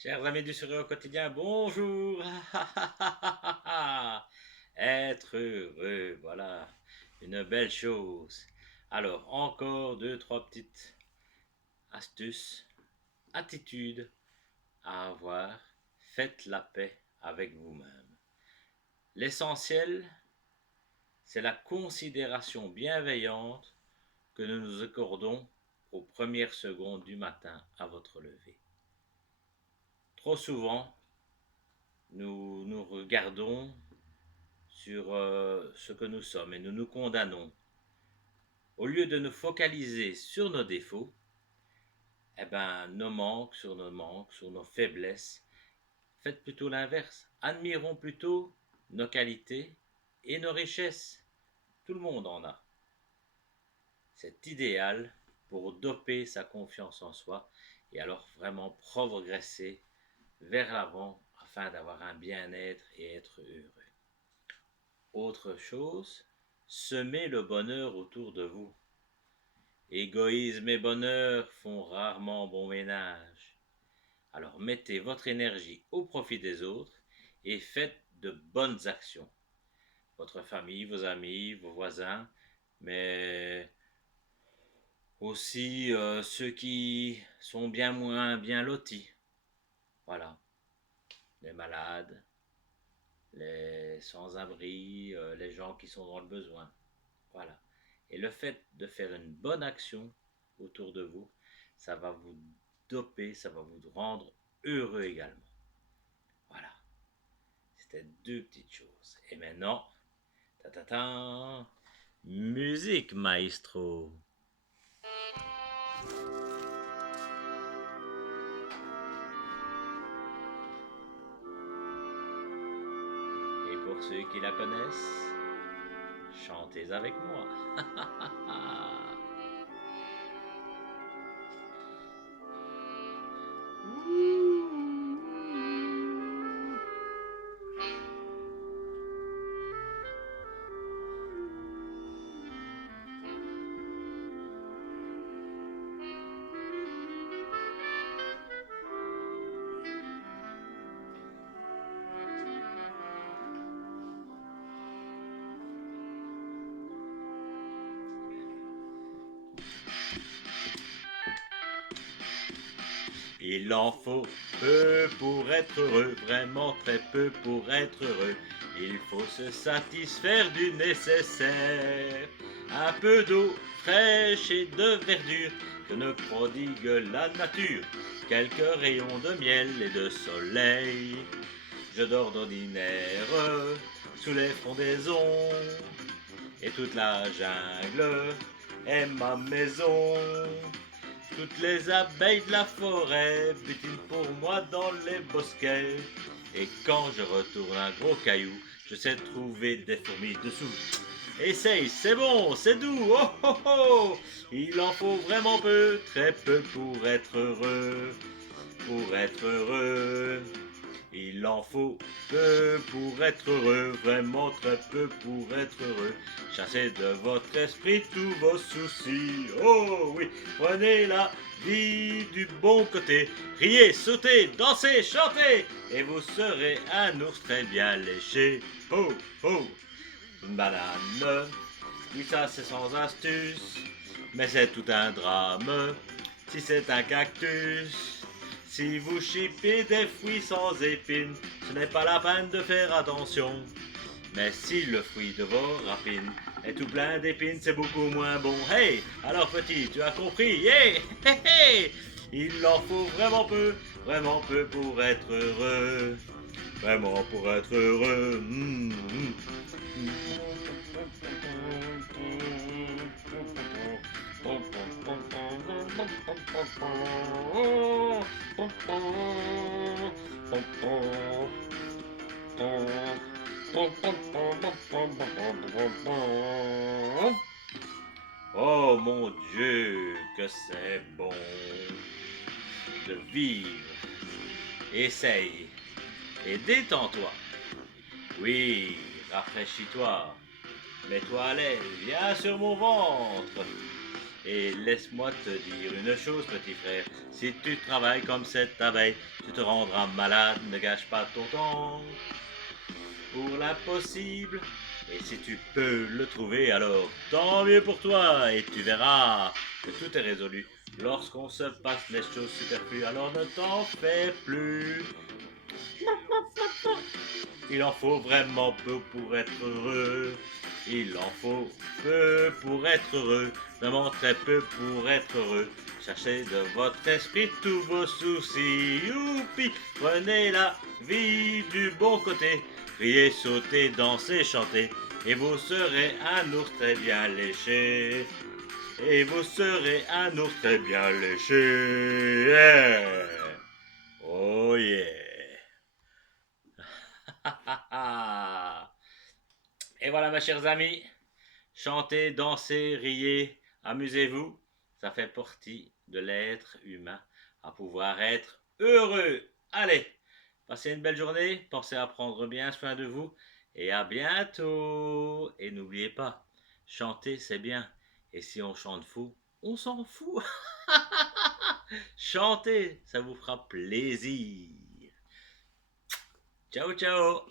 Chers amis du Sourire au quotidien, bonjour. Être heureux, voilà, une belle chose. Alors, encore deux, trois petites astuces, attitudes à avoir. Faites la paix avec vous-même. L'essentiel, c'est la considération bienveillante que nous nous accordons aux premières secondes du matin à votre lever. Trop souvent, nous nous regardons sur ce que nous sommes et nous nous condamnons. Au lieu de nous focaliser sur nos défauts, eh ben, nos manques, sur nos faiblesses, faites plutôt l'inverse. Admirons plutôt nos qualités et nos richesses. Tout le monde en a. C'est idéal pour doper sa confiance en soi et alors vraiment progresser vers l'avant afin d'avoir un bien-être et être heureux. Autre chose, semez le bonheur autour de vous. Égoïsme et bonheur font rarement bon ménage. Alors mettez votre énergie au profit des autres et faites de bonnes actions. Votre famille, vos amis, vos voisins, mais aussi ceux qui sont bien moins bien lotis. Voilà, les malades, les sans-abri, les gens qui sont dans le besoin. Voilà. Et le fait de faire une bonne action autour de vous, ça va vous doper, ça va vous rendre heureux également. Voilà. C'était deux petites choses. Et maintenant, ta ta ta, musique maestro. Et pour ceux qui la connaissent, chantez avec moi. Il en faut peu pour être heureux, vraiment très peu pour être heureux. Il faut se satisfaire du nécessaire. Un peu d'eau fraîche et de verdure que ne prodigue la nature. Quelques rayons de miel et de soleil. Je dors d'ordinaire sous les frondaisons. Et toute la jungle est ma maison. Toutes les abeilles de la forêt butinent pour moi dans les bosquets. Et quand je retourne un gros caillou, je sais trouver des fourmis dessous. Essaye, c'est bon, c'est doux, oh oh oh. Il en faut vraiment peu, très peu pour être heureux. Pour être heureux. Il en faut peu pour être heureux, vraiment très peu pour être heureux. Chassez de votre esprit tous vos soucis. Oh oui, prenez la vie du bon côté. Riez, sautez, dansez, chantez, et vous serez un ours très bien léché. Oh oh, une banane, oui ça c'est sans astuce, mais c'est tout un drame si c'est un cactus. Si vous chipez des fruits sans épines, ce n'est pas la peine de faire attention. Mais si le fruit de vos rapines est tout plein d'épines, c'est beaucoup moins bon. Hey, alors petit, tu as compris? Yeah, hey, hey. Il en faut vraiment peu pour être heureux. Vraiment pour être heureux. Oh mon Dieu, que c'est bon de vivre. Essaye et détends-toi. Oui, rafraîchis-toi. Mets-toi à l'aise, viens sur mon ventre. Et laisse-moi te dire une chose, petit frère, si tu travailles comme cette abeille, tu te rendras malade, ne gâche pas ton temps pour l'impossible. Et si tu peux le trouver, alors tant mieux pour toi, et tu verras que tout est résolu. Lorsqu'on se passe les choses superflues, alors ne t'en fais plus. Il en faut vraiment peu pour être heureux. Il en faut peu pour être heureux. Vraiment très peu pour être heureux. Cherchez de votre esprit tous vos soucis. Youpi! Prenez la vie du bon côté. Riez, sautez, dansez, chantez. Et vous serez un ours très bien léché. Et vous serez un ours très bien léché. Yeah. Oh yeah! Et voilà, mes chers amis, chantez, dansez, riez, amusez-vous. Ça fait partie de l'être humain à pouvoir être heureux. Allez, passez une belle journée, pensez à prendre bien soin de vous et à bientôt. Et n'oubliez pas, chanter c'est bien. Et si on chante fou, on s'en fout. Chantez, ça vous fera plaisir. Ciao, ciao.